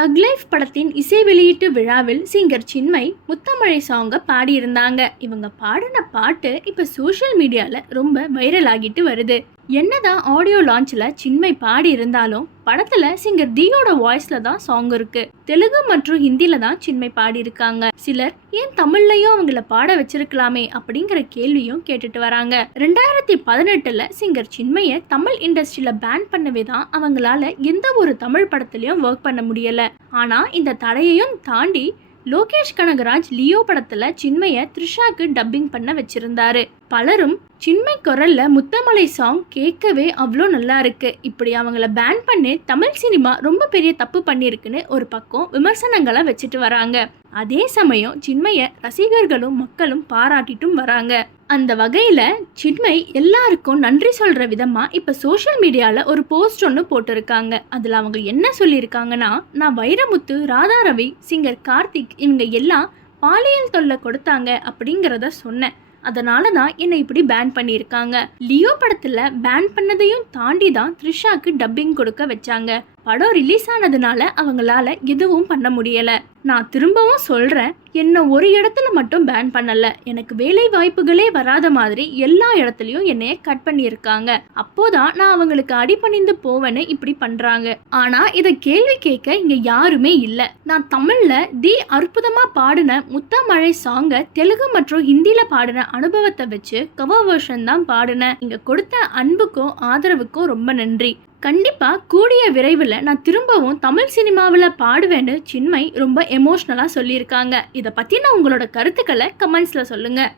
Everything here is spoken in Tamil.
தக் லைஃப் படத்தின் இசை வெளியீட்டு விழாவில் சிங்கர் சின்மை முத்தமழை சாங்கை பாடியிருந்தாங்க. இவங்க பாடின பாட்டு இப்போ சோஷியல் மீடியாவில் ரொம்ப வைரல் ஆகிட்டு வருது. என்னதான் ஆடியோ லான்ச்சில் சின்மை பாடி இருந்தாலும் படத்தில் சிங்கர் தியோட வாய்ஸில் தான் சாங் இருக்கு. தெலுங்கு மற்றும் ஹிந்தியில் தான் சின்மை பாடியிருக்காங்க. சிலர் ஏன் தமிழ்லையும் அவங்கள பாட வச்சிருக்கலாமே அப்படிங்கிற கேள்வியும் கேட்டுட்டு வராங்க. 2018 சிங்கர் சின்மையை தமிழ் இண்டஸ்ட்ரியில் பேன் பண்ணவே தான் அவங்களால எந்த ஒரு தமிழ் படத்துலையும் ஒர்க் பண்ண முடியல. ஆனா இந்த தடையையும் தாண்டி லோகேஷ் கனகராஜ் லியோ படத்துல சின்மையை த்ரிஷாக்கு டப்பிங் பண்ண வச்சிருந்தாரு. பலரும் சின்மை குரல்ல முத்தமலை சாங் கேட்கவே அவ்வளோ நல்லா இருக்கு, இப்படி அவங்கள பேன் பண்ணி தமிழ் சினிமா ரொம்ப பெரிய தப்பு பண்ணியிருக்குன்னு ஒரு பக்கம் விமர்சனங்களை வச்சுட்டு வராங்க. அதே சமயம் சின்மையை ரசிகர்களும் மக்களும் பாராட்டிட்டும் வராங்க. அந்த வகையில் சின்மை எல்லாருக்கும் நன்றி சொல்கிற விதமாக இப்போ சோஷியல் மீடியாவில் ஒரு போஸ்ட் ஒன்று போட்டிருக்காங்க. அதில் அவங்க என்ன சொல்லியிருக்காங்கன்னா, நான் வைரமுத்து, ராதா ரவி, சிங்கர் கார்த்திக் இவங்க எல்லாம் பாலியல் தொல்லை கொடுத்தாங்க அப்படிங்கிறத சொன்னேன். அதனால தான் என்னை இப்படி பேன் பண்ணியிருக்காங்க. லியோ படத்தில் பேன் பண்ணதையும் தாண்டி தான் த்ரிஷாக்கு டப்பிங் கொடுக்க வச்சாங்க. படம் ரிலீஸ் ஆனதுனால அவங்களால எதுவும் பண்ண முடியலை. நான் திரும்பவும் சொல்கிறேன், என்னை ஒரு இடத்துல மட்டும் பேன் பண்ணல, எனக்கு வேலை வாய்ப்புகளே வராத மாதிரி எல்லா இடத்துலையும் என்னைய கட் பண்ணியிருக்காங்க. அப்போதான் நான் அவங்களுக்கு அடிபணிந்து போவேன்னு இப்படி பண்ணுறாங்க. ஆனால் இதை கேள்வி கேட்க இங்கே யாருமே இல்லை. நான் தமிழில் தி அற்புதமாக பாடின முத்தமழை சாங்கை தெலுங்கு மற்றும் ஹிந்தியில் பாடின அனுபவத்தை வச்சு கவர் வெர்ஷன் தான் பாடினேன். இங்கே கொடுத்த அன்புக்கும் ஆதரவுக்கும் ரொம்ப நன்றி. கண்டிப்பாக கூடிய விரைவில் நான் திரும்பவும் தமிழ் சினிமாவில் பாடுவேன்னு சின்மை ரொம்ப எமோஷ்னலாக சொல்லியிருக்காங்க. இதை பற்றின உங்களோட கருத்துக்களை கமெண்ட்ஸில் சொல்லுங்கள்.